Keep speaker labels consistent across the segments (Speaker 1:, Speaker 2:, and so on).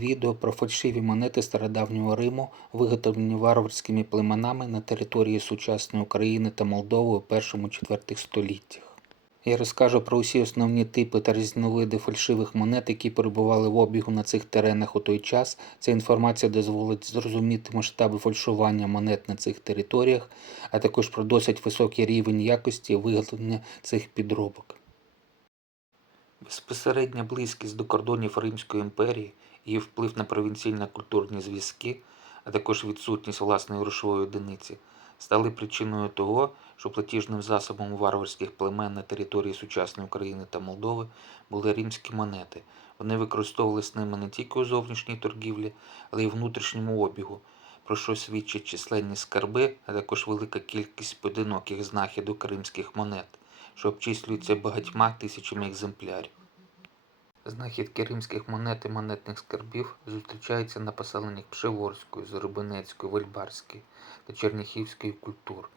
Speaker 1: відео про фальшиві монети стародавнього Риму, виготовлені варварськими племенами на території сучасної України та Молдови у першому-четвертих століттях. Я розкажу про усі основні типи та різновиди фальшивих монет, які перебували в обігу на цих теренах у той час. Ця інформація дозволить зрозуміти масштаби фальшування монет на цих територіях, а також про досить високий рівень якості виготовлення цих підробок. Безпосередня близькість до кордонів Римської імперії, її вплив на провінційно-культурні зв'язки, а також відсутність власної грошової одиниці, стали причиною того, що платіжним засобом варварських племен на території сучасної України та Молдови були римські монети. Вони використовувалися ними не тільки у зовнішній торгівлі, але й у внутрішньому обігу, про що свідчать численні скарби, а також велика кількість поодиноких знахідок римських монет, що обчислюються багатьма тисячами екземплярів. Знахідки римських монет і монетних скарбів зустрічаються на поселеннях Пшеворської, Зоробинецької, Вольбарської та Черніхівської культур.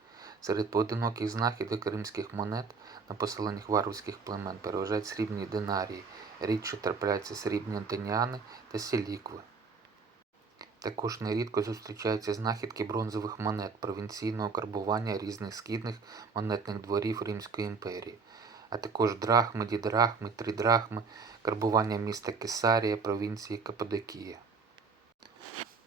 Speaker 1: Серед поодиноких знахідок римських монет на поселеннях варварських племен переважають срібні динарії, рідше трапляються срібні антоніани та селікви. Також нерідко зустрічаються знахідки бронзових монет провінційного карбування різних східних монетних дворів Римської імперії, а також драхми, дідрахми, тридрахми, карбування міста Кесарія, провінції Каппадокія.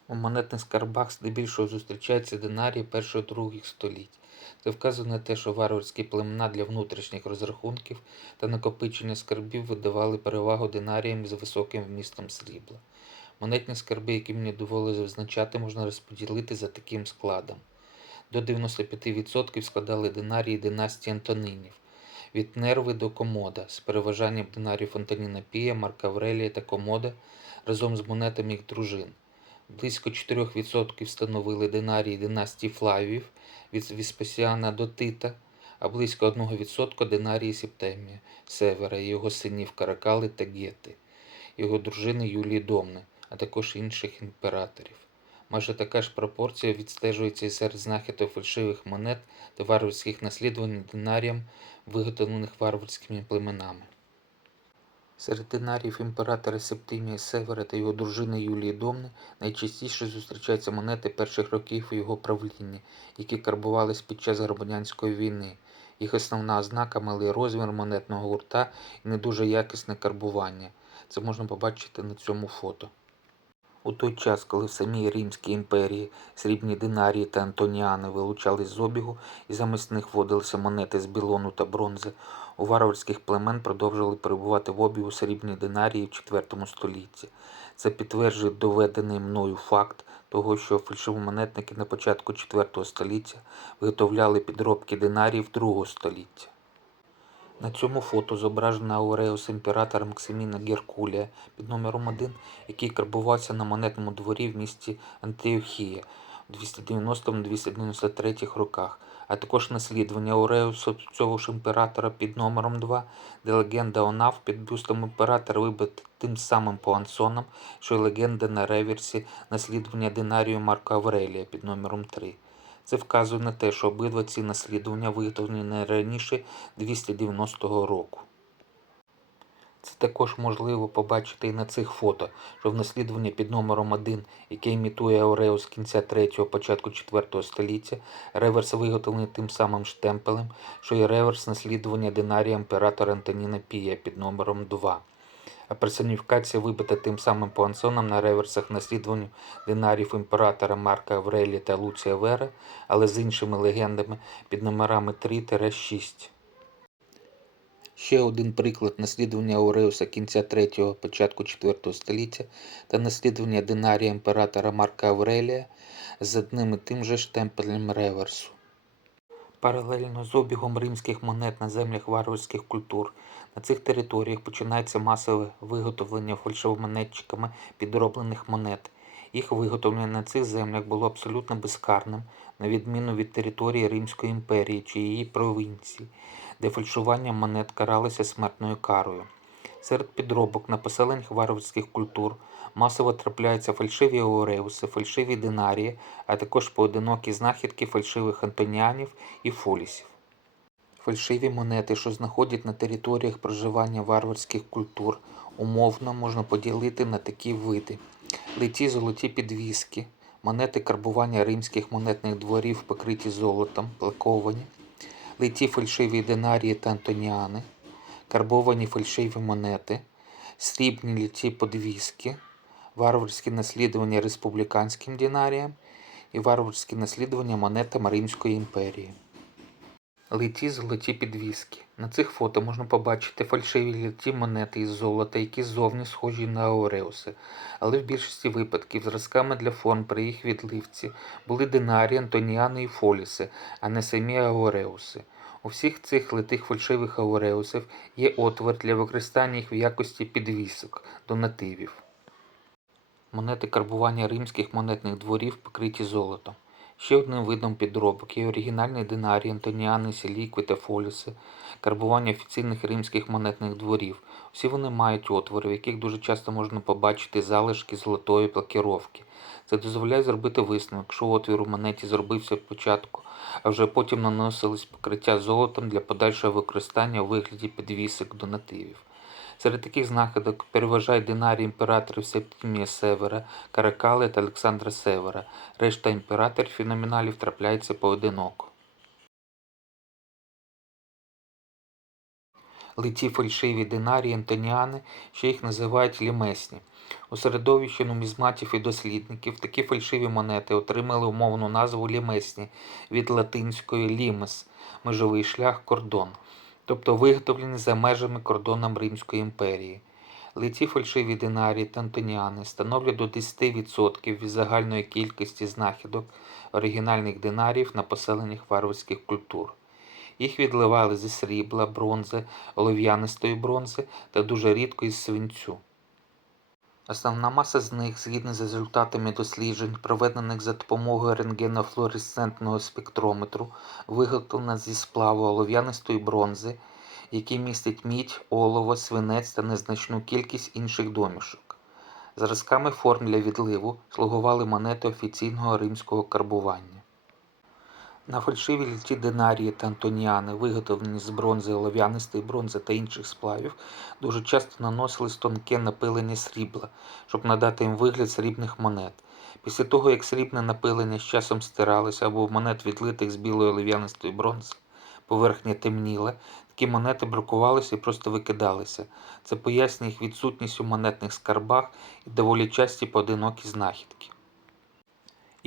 Speaker 1: У монетних скарбах здебільшого зустрічаються динарії першого-других століть. Це вказує на те, що варварські племена для внутрішніх розрахунків та накопичення скарбів видавали перевагу динаріям з високим вмістом срібла. Монетні скарби, які мені доводилось визначати, можна розподілити за таким складом. До 95% складали динарії династії Антонинів, від Нерви до Комода, з переважанням динарів Антоніна Пія, Марка Аврелія та Комода разом з монетами їх дружин. Близько 4% становили динарії династії Флавів від Віспасіана до Тита, а близько 1% динарії Септемія, Севера його синів Каракали та Гети, його дружини Юлії Домни, а також інших імператорів. Майже така ж пропорція відстежується і серед знахідок фальшивих монет та варварських наслідувань динаріям, виготовлених варварськими племенами. Серед динаріїв імператора Септимія Севера та його дружини Юлії Домни найчастіше зустрічаються монети перших років його правління, які карбувались під час громадянської війни. Їх основна ознака малий розмір монетного гурта і не дуже якісне карбування. Це можна побачити на цьому фото. У той час, коли в самій Римській імперії срібні динарії та антоніани вилучались з обігу і замість них вводилися монети з білону та бронзи, у варварських племен продовжували перебувати в обігу срібні динарії в IV столітті. Це підтверджує доведений мною факт того, що фальшивомонетники на початку IV століття виготовляли підробки динаріїв II століття. На цьому фото зображено Ауреус імператора Максиміна Геркулія під номером 1, який карбувався на монетному дворі в місті Антиохія у 290-293 роках, а також наслідування Ауреуса цього ж імператора під номером 2, де легенда Онав під бюстом імператора вибита тим самим Пуансоном, що й легенда на реверсі наслідування Динарію Марка Аврелія під номером 3. Це вказує на те, що обидва ці наслідування виготовлені не раніше 290 року. Це також можливо побачити і на цих фото, що в наслідуванні під номером 1, яке імітує Ауреус кінця 3-го, початку 4 століття, реверс виготовлений тим самим штемпелем, що і реверс наслідування динарія імператора Антоніна Пія під номером 2 а персоніфікація вибита тим самим Пуансоном на реверсах наслідуванню динарів імператора Марка Аврелія та Луція Вера, але з іншими легендами під номерами 3-6. Ще один приклад наслідування Ауреуса кінця 3-го, початку 4 століття та наслідування динарія імператора Марка Аврелія з одним і тим же штемпелем реверсу. Паралельно з обігом римських монет на землях варварських культур на цих територіях починається масове виготовлення фальшивомонетчиками підроблених монет. Їх виготовлення на цих землях було абсолютно безкарним, на відміну від території Римської імперії чи її провінцій, де фальшування монет каралося смертною карою. Серед підробок на поселеннях варварських культур масово трапляються фальшиві ореуси, фальшиві динарії, а також поодинокі знахідки фальшивих антоніанів і фолісів. Фальшиві монети, що знаходять на територіях проживання варварських культур, умовно можна поділити на такі види: литі золоті підвіски, монети карбування римських монетних дворів, покриті золотом, лаковані, литі фальшиві динарії та антоніани, карбовані фальшиві монети, срібні літі подвіски, варварські наслідування республіканським динаріям і варварські наслідування монетам Римської імперії. Литі золоті підвіски. На цих фото можна побачити фальшиві літі монети із золота, які ззовні схожі на ауреуси, але в більшості випадків зразками для форм при їх відливці були динарі, антоніани і фоліси, а не самі ауреуси. У всіх цих литих фальшивих ауреусів є отвор для використання їх в якості підвісок, донативів. Монети карбування римських монетних дворів покриті золотом. Ще одним видом підробок є оригінальні динарії, антоніани, сілікви та фоліси, карбування офіційних римських монетних дворів. Всі вони мають отвори, в яких дуже часто можна побачити залишки золотої плакіровки. Це дозволяє зробити висновок, що отвір у монеті зробився спочатку, а вже потім наносились покриття золотом для подальшого використання у вигляді підвісок донативів. Серед таких знахідок переважають динарії імператорів Септимія Севера, Каракали та Олександра Севера. Решта імператорів і номіналів трапляється поодиноко. Литі фальшиві динарії антоніани, ще їх називають лімесні. У середовищі нумізматів і дослідників такі фальшиві монети отримали умовну назву лімесні від латинської лімес межовий шлях кордон, тобто виготовлені за межами кордоном Римської імперії. Литі фальшиві динарії та антоніани становлять до 10% від загальної кількості знахідок оригінальних динарів на поселеннях варварських культур. Їх відливали зі срібла, бронзи, олов'янистої бронзи та дуже рідко із свинцю. Основна маса з них, згідно з результатами досліджень, проведених за допомогою рентгенофлуоресцентного спектрометру, виготовлена зі сплаву олов'янистої бронзи, який містить мідь, олово, свинець та незначну кількість інших домішок. Зразками форм для відливу слугували монети офіційного римського карбування. На фальшиві літі динарії та антоніани, виготовлені з бронзи, олов'янистої бронзи та інших сплавів, дуже часто наносились тонке напилення срібла, щоб надати їм вигляд срібних монет. Після того, як срібне напилення з часом стиралося або монет відлитих з білої олов'янистої бронзи, поверхня темніла, такі монети бракувалися і просто викидалися. Це пояснює їх відсутність у монетних скарбах і доволі часті поодинокі знахідки.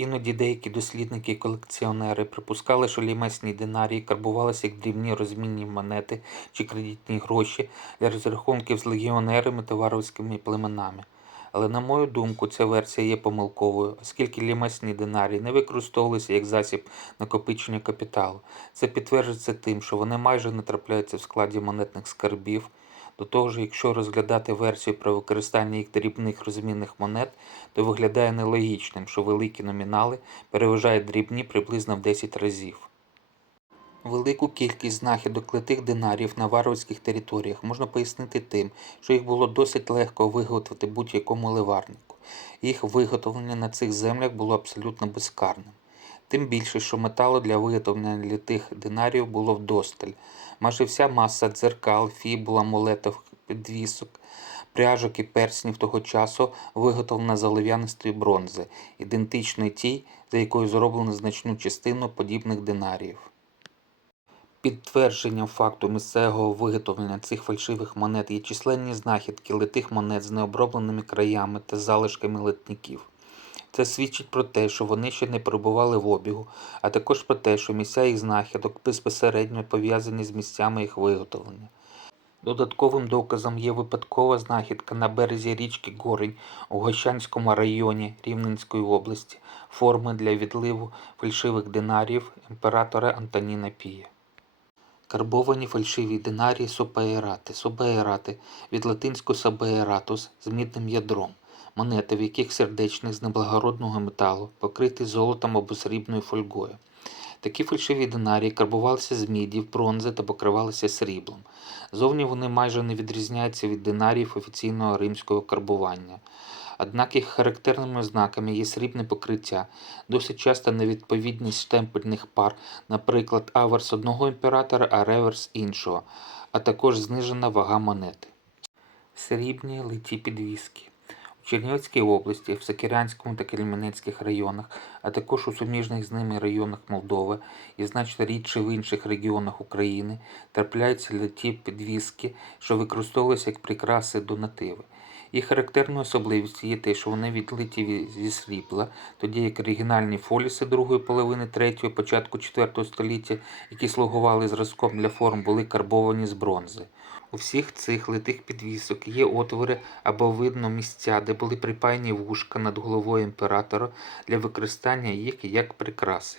Speaker 1: Іноді деякі дослідники і колекціонери припускали, що лімесні динарії карбувалися як дрібні розмінні монети чи кредитні гроші для розрахунків з легіонерами та варварськими племенами. Але, на мою думку, ця версія є помилковою, оскільки лімесні динарії не використовувалися як засіб накопичення капіталу. Це підтверджується тим, що вони майже не трапляються в складі монетних скарбів. До того ж, якщо розглядати версію про використання їх дрібних розмінних монет, то виглядає нелогічним, що великі номінали переважають дрібні приблизно в 10 разів. Велику кількість знахідок литих динарів на варварських територіях можна пояснити тим, що їх було досить легко виготовити будь-якому ливарнику. Їх виготовлення на цих землях було абсолютно безкарним. Тим більше, що металу для виготовлення літих динарів було вдосталь. Майже вся маса дзеркал, фібул, амулетів, підвісок, пряжок і перснів того часу виготовлена з олов'янистої бронзи, ідентичної тій, за якою зроблено значну частину подібних динаріїв. Підтвердженням факту місцевого виготовлення цих фальшивих монет є численні знахідки литих монет з необробленими краями та залишками литників. Це свідчить про те, що вони ще не перебували в обігу, а також про те, що місця їх знахідок безпосередньо пов'язані з місцями їх виготовлення. Додатковим доказом є випадкова знахідка на березі річки Горень у Гощанському районі Рівненської області, форми для відливу фальшивих динарів імператора Антоніна Пія. Карбовані фальшиві динарії супаєрати. собеерати від латинського сабаєратус з мідним ядром. Монети, в яких сердечник з неблагородного металу, покритий золотом або срібною фольгою. Такі фальшиві динарії карбувалися з міді, бронзи та покривалися сріблом. Зовні вони майже не відрізняються від динаріїв офіційного римського карбування. Однак їх характерними ознаками є срібне покриття, досить часто невідповідність штемпельних пар, наприклад, аверс одного імператора, а реверс іншого, а також знижена вага монети. Срібні литі підвіски. У Чернівецькій області, в Сокирянському та Кельменецьких районах, а також у суміжних з ними районах Молдови і значно рідше в інших регіонах України трапляються ляті підвіски, що використовуються як прикраси до нативи. Їх характерною особливістю є те, що вони відлиті зі срібла, тоді як оригінальні фоліси другої половини третього, початку IV століття, які слугували зразком для форм, були карбовані з бронзи. У всіх цих литих підвісок є отвори або видно місця, де були припаяні вушка над головою імператора для використання їх як прикраси.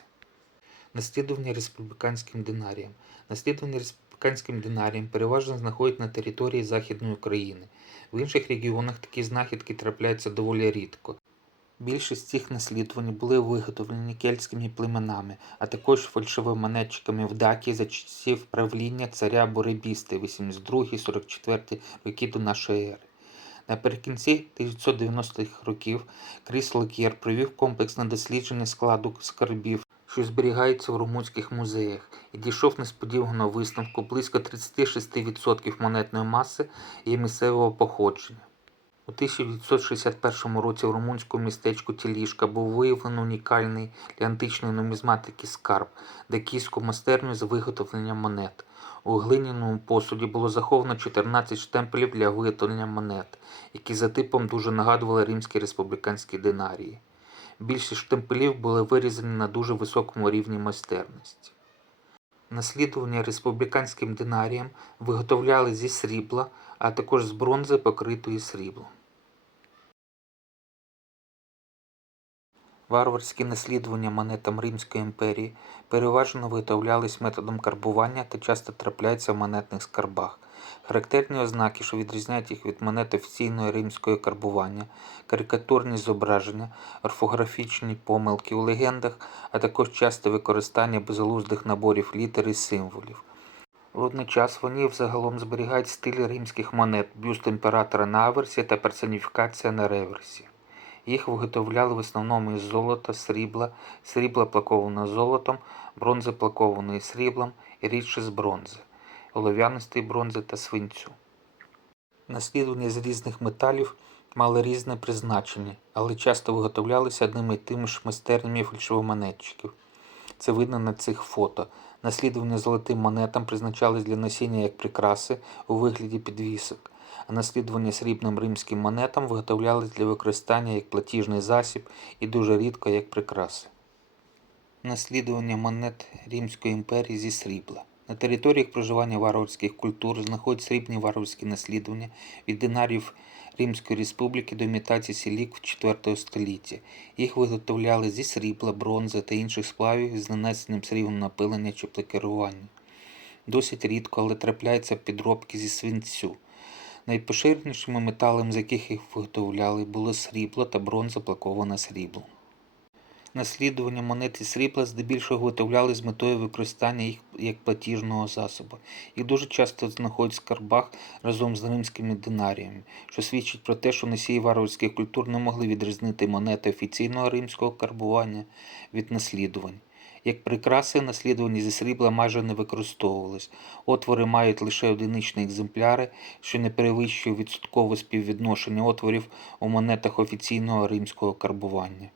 Speaker 1: Наслідування республіканським динаріям. Наслідування республіканським динаріям переважно знаходять на території Західної України. В інших регіонах такі знахідки трапляються доволі рідко. Більшість цих наслідувань були виготовлені кельтськими племенами, а також фальшивомонетчиками в Дакії за часів правління царя Боребісти 82-44 роки до нашої ери. Наприкінці 1990-х років Кріс Лекєр провів комплексне дослідження складу скарбів, що зберігаються в румунських музеях, і дійшов несподіваного висновку близько 36% монетної маси є місцевого походження. У 1961 році в румунському містечку Тілішка був виявлено унікальний для античної нумізматики скарб, дакійську майстерню з виготовлення монет. У глиняному посуді було заховано 14 штемпелів для виготовлення монет, які за типом дуже нагадували римські республіканські динарії. Більшість штемпелів були вирізані на дуже високому рівні майстерності. Наслідування республіканським динаріям виготовляли зі срібла, а також з бронзи, покритої сріблом. Варварські наслідування монетам Римської імперії переважно виготовлялись методом карбування та часто трапляються в монетних скарбах. Характерні ознаки, що відрізняють їх від монет офіційної римської карбування, карикатурні зображення, орфографічні помилки у легендах, а також часте використання безглуздих наборів літер і символів. Водночас вони взагалом зберігають стиль римських монет, бюст імператора на аверсі та персоніфікація на реверсі. Їх виготовляли в основному із золота, срібла, срібла плакованого золотом, бронзи плакованої сріблом і рідше з бронзи, олов'яностої бронзи та свинцю. Наслідування з різних металів мали різне призначення, але часто виготовлялися одними і тими ж майстернями фальшивомонетчиків. Це видно на цих фото. Наслідування золотим монетам призначались для носіння як прикраси у вигляді підвісок, а наслідування срібним римським монетам виготовлялись для використання як платіжний засіб і дуже рідко як прикраси. Наслідування монет Римської імперії зі срібла. На територіях проживання варварських культур знаходять срібні варварські наслідування від динарів Римської республіки до імітації сілік IV столітті. Їх виготовляли зі срібла, бронзи та інших сплавів з нанесенням срібним напилення чи плекерування. Досить рідко, але трапляються підробки зі свинцю. Найпоширенішими металами, з яких їх виготовляли, було срібло та бронза плакована сріблом. Наслідування монет із срібла здебільшого виготовляли з метою використання їх як платіжного засобу. Їх дуже часто знаходять в скарбах разом з римськими динаріями, що свідчить про те, що носії варварських культур не могли відрізнити монети офіційного римського карбування від наслідувань. Як прикраси, наслідувані зі срібла майже не використовувались. Отвори мають лише одиничні екземпляри, що не перевищує відсоткове співвідношення отворів у монетах офіційного римського карбування.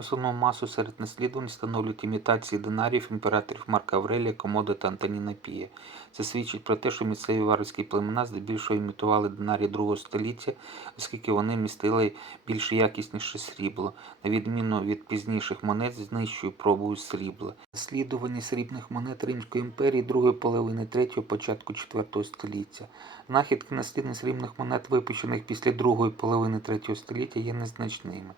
Speaker 1: Основну масу серед наслідувань становлюють імітації динарів імператорів Марка Аврелія, Комода та Антоніна Пія. Це свідчить про те, що місцеві варварські племена здебільшого імітували динарії другого століття, оскільки вони містили більш якісніше срібло, на відміну від пізніших монет з нижчою пробою срібла. Наслідування срібних монет Римської імперії другої половини третього початку IV століття. Знахідки наслідних срібних монет, випущених після другої половини третього століття, є незначними.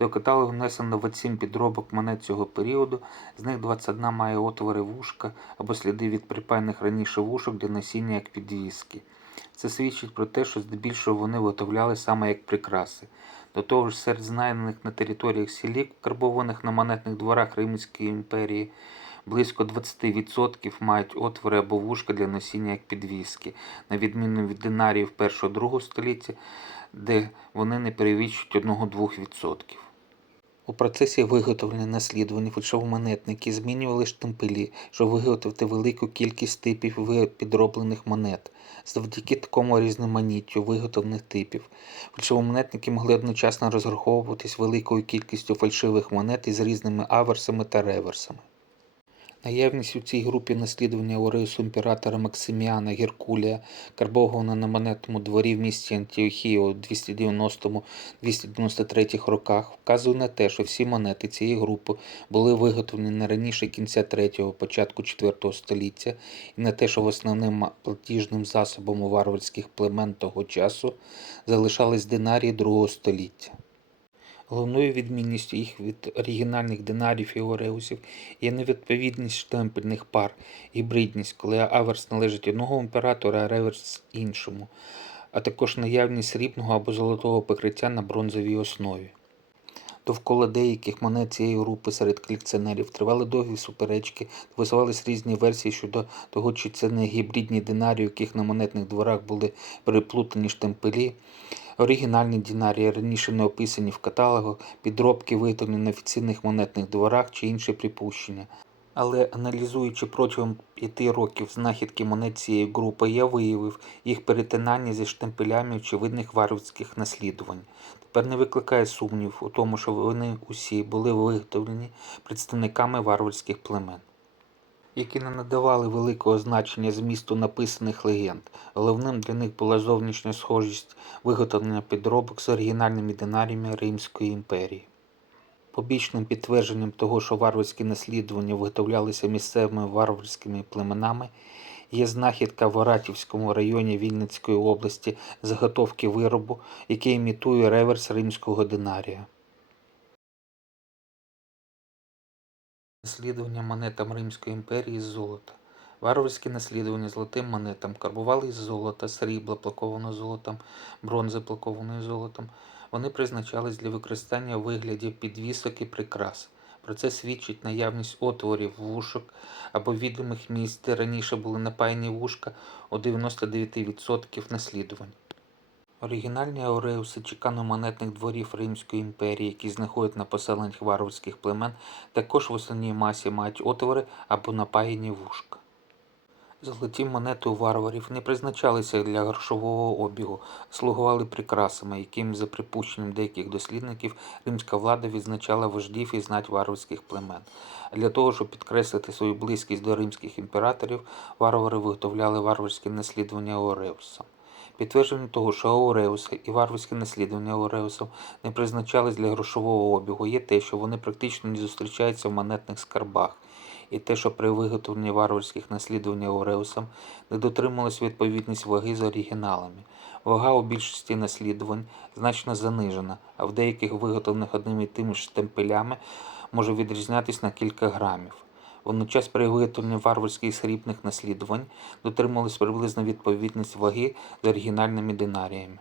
Speaker 1: До каталогу внесено 27 підробок монет цього періоду, з них 21 має отвори вушка або сліди від припаяних раніше вушок для носіння як підвіски. Це свідчить про те, що здебільшого вони виготовляли саме як прикраси. До того ж, серед знайдених на територіях сілік, карбованих на монетних дворах Римської імперії, близько 20% мають отвори або вушка для носіння як підвіски, на відміну від динаріїв 1-2 століття, де вони не перевищують 1-2%. У процесі виготовлення наслідувань фальшивомонетники змінювали штемпелі, щоб виготовити велику кількість типів підроблених монет. Завдяки такому різноманіттю виготовлених типів, фальшивомонетники могли одночасно розраховуватись великою кількістю фальшивих монет із різними аверсами та реверсами. Наявність у цій групі наслідування Ореусу імператора Максиміана Геркулія, карбованого на монетному дворі в місті Антіохії у 290-293 роках, вказує на те, що всі монети цієї групи були виготовлені не раніше кінця 3-го, початку 4 століття, і на те, що основним платіжним засобом у варварських племен того часу залишались динарії 2 століття. Головною відмінністю їх від оригінальних динарів і ореусів є невідповідність штемпельних пар, гібридність, коли аверс належить одного імператора, а реверс іншому, а також наявність срібного або золотого покриття на бронзовій основі. Довкола деяких монет цієї групи серед колекціонерів тривали довгі суперечки, висувались різні версії щодо того, чи це не гібридні динарії, у яких на монетних дворах були переплутані штемпелі, оригінальні динарії, раніше не описані в каталогу, підробки виготовлені на офіційних монетних дворах чи інші припущення. Але аналізуючи протягом п'яти років знахідки монет цієї групи, я виявив їх перетинання зі штемпелями очевидних варварських наслідувань. Тепер не викликає сумнів у тому, що вони усі були виготовлені представниками варварських племен, які не надавали великого значення змісту написаних легенд. Головним для них була зовнішня схожість виготовлення підробок з оригінальними динаріями Римської імперії. Побічним підтвердженням того, що варварські наслідування виготовлялися місцевими варварськими племенами, є знахідка в Оратівському районі Вінницької області заготовки виробу, який імітує реверс римського динарія. Наслідування монетам Римської імперії з золота. Варварські наслідування золотим монетам карбували із золота, срібла, плакованого золотом, бронзи, плакованої золотом. Вони призначались для використання у вигляді підвісок і прикрас. Про це свідчить наявність отворів, вушок або відомих місць, де раніше були напаяні вушка у 99% наслідувань. Оригінальні ауреуси чекано-монетних дворів Римської імперії, які знаходять на поселеннях варварських племен, також в основній масі мають отвори або напаяні вушка. Золоті монети у варварів не призначалися для грошового обігу, слугували прикрасами, яким, за припущенням деяких дослідників, римська влада відзначала вождів і знать варварських племен. Для того, щоб підкреслити свою близькість до римських імператорів, варвари виготовляли варварські наслідування Аореусам. Підтвердженням того, що Ауреуси і варварські наслідування Ауреусів не призначались для грошового обігу, є те, що вони практично не зустрічаються в монетних скарбах, і те, що при виготовленні варварських наслідувань Ауреусам не дотрималась відповідність ваги з оригіналами. Вага у більшості наслідувань значно занижена, а в деяких виготовлених одними і тими ж штемпелями може відрізнятись на кілька грамів. Водночас при варварських срібних наслідувань дотримувалась приблизна відповідність ваги з оригінальними динаріями.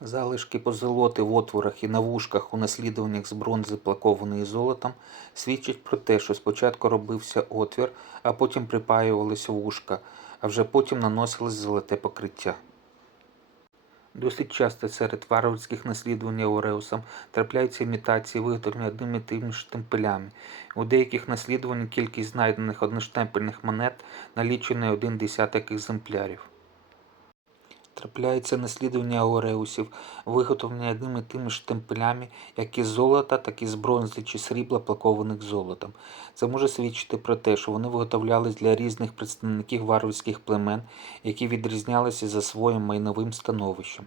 Speaker 1: Залишки позолоти в отворах і на вушках у наслідуваннях з бронзи, плакованої золотом, свідчать про те, що спочатку робився отвір, а потім припаювалися вушка, а вже потім наносилось золоте покриття. Досить часто серед варварських наслідувань Ореусом трапляються імітації, виготовлені одними тими штемпелями. У деяких наслідувань кількість знайдених одноштемпельних монет налічує один десяток екземплярів. Трапляються наслідування ауреусів, виготовлені одними і тими ж темпелями, як із золота, так і з бронзи чи срібла, плакованих золотом. Це може свідчити про те, що вони виготовлялись для різних представників варварських племен, які відрізнялися за своїм майновим становищем.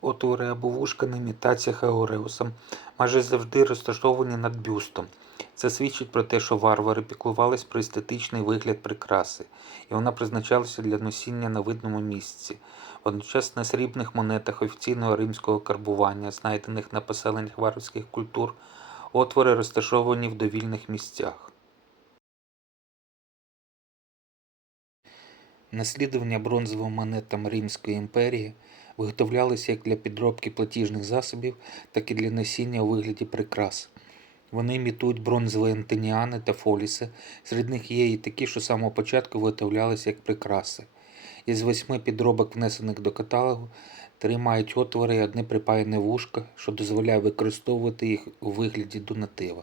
Speaker 1: Отвори або вушка на імітаціях ауреусам майже завжди розташовані над бюстом. Це свідчить про те, що варвари піклувались про естетичний вигляд прикраси, і вона призначалася для носіння на видному місці. Водночас на срібних монетах офіційного римського карбування, знайдених на поселеннях варварських культур, отвори розташовані в довільних місцях. Наслідування бронзовим монетам Римської імперії виготовлялися як для підробки платіжних засобів, так і для носіння у вигляді прикрас. Вони імітують бронзові антиніани та фоліси. Серед них є і такі, що з самого початку виготовлялися як прикраси. Із восьми підробок, внесених до каталогу, Три мають отвори і одне припаяне вушко, що дозволяє використовувати їх у вигляді донатива.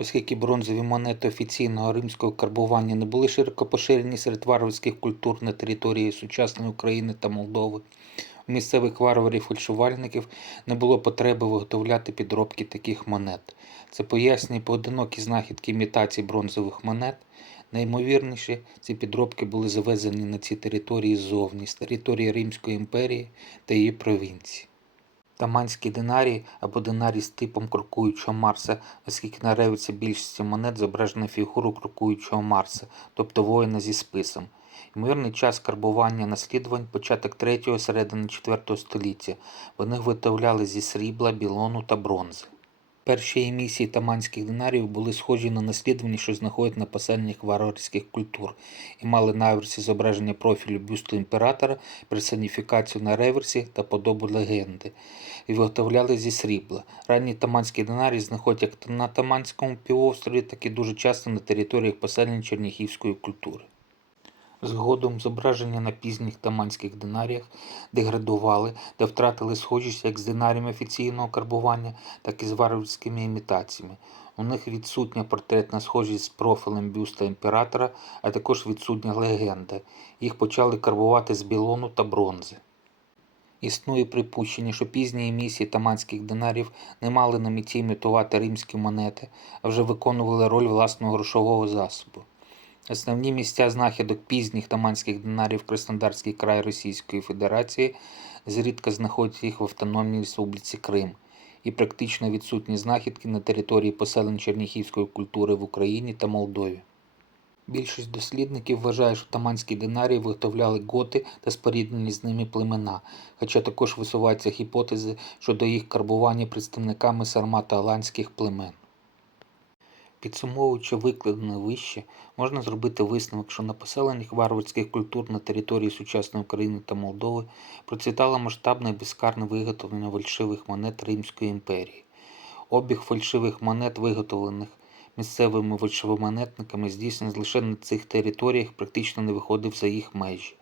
Speaker 1: Оскільки бронзові монети офіційного римського карбування не були широко поширені серед варварських культур на території сучасної України та Молдови, у місцевих варварів-фальшувальників не було потреби виготовляти підробки таких монет. Це пояснює поодинокі знахідки імітацій бронзових монет. Найімовірніше, ці підробки були завезені на ці території ззовні, з території Римської імперії та її провінції. Таманські динарії або динарій з типом крокуючого Марса, оскільки на реверсі більшості монет зображена фігуру крокуючого Марса, тобто воїна зі списом. Ймовірний час карбування наслідувань початок 3 середини 4 століття. Вони виготовляли зі срібла, білону та бронзи. Перші емісії таманських динарів були схожі на наслідування, що знаходять на поселеннях варварських культур, і мали на аверсі зображення профілю бюсту імператора, персоніфікацію на реверсі та подобу легенди, і виготовляли зі срібла. Ранні таманські динарії знаходять як на Таманському півострові, так і дуже часто на територіях поселень черніхівської культури. Згодом зображення на пізніх таманських динаріях деградували та втратили схожість як з динаріями офіційного карбування, так і з варварськими імітаціями. У них відсутня портретна схожість з профілем бюста імператора, а також відсутня легенда. Їх почали карбувати з білону та бронзи. Існує припущення, що пізні емісії таманських динарів не мали на меті імітувати римські монети, а вже виконували роль власного грошового засобу. Основні місця знахідок пізніх таманських динарів Краснодарський край Російської Федерації зрідка знаходять їх в Автономній Республіці Крим і практично відсутні знахідки на території поселень черніхівської культури в Україні та Молдові. Більшість дослідників вважає, що таманські динарії виготовляли готи та споріднені з ними племена, хоча також висуваються гіпотези щодо їх карбування представниками сармато-аланських племен. Підсумовуючи викладене вище, можна зробити висновок, що на поселеннях варварських культур на території сучасної України та Молдови процвітало масштабне і безкарне виготовлення фальшивих монет Римської імперії. Обіг фальшивих монет, виготовлених місцевими фальшивомонетниками, здійснений лише на цих територіях, практично не виходив за їх межі.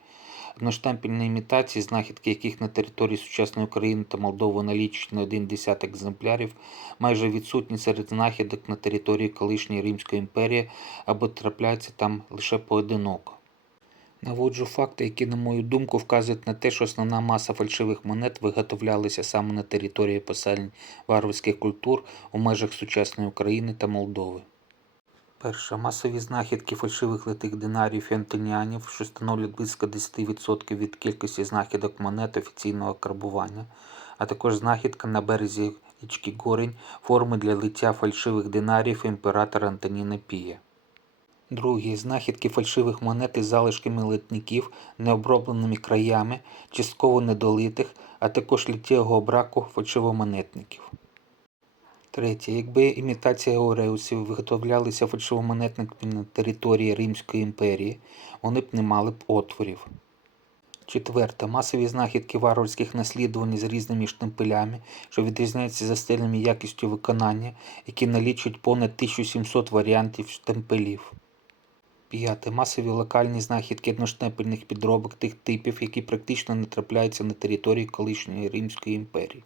Speaker 1: Одноштампільні імітації, знахідки яких на території сучасної України та Молдови налічують на один десяток екземплярів, майже відсутні серед знахідок на території колишньої Римської імперії або трапляються там лише поодиноко. Наводжу факти, які, на мою думку, вказують на те, що основна маса фальшивих монет виготовлялися саме на території поселень варварських культур у межах сучасної України та Молдови. Перше. Масові знахідки фальшивих литих динарів і антоніанів, що становлять близько 10% від кількості знахідок монет офіційного карбування, а також знахідка на березі річки Горень форми для лиття фальшивих динарів імператора Антоніна Пія. Другі знахідки фальшивих монет із залишками литників, необробленими краями, частково недолитих, а також літтєвого браку фальшивомонетників. Третє. Якби імітація ореусів виготовлялися фальшивомонетниками на території Римської імперії, вони б не мали б отворів. Четверте. Масові знахідки варварських наслідувань з різними штемпелями, що відрізняються за стилем і якістю виконання, які налічують понад 1700 варіантів штемпелів. П'яте. Масові локальні знахідки одноштемпельних підробок тих типів, які практично не трапляються на території колишньої Римської імперії.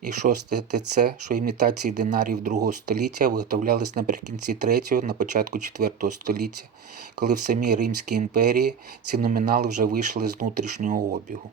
Speaker 1: І шосте ТЦ, що імітації динарів другого століття виготовлялись наприкінці 3 на початку 4 століття, коли в самій Римській імперії ці номінали вже вийшли з внутрішнього обігу.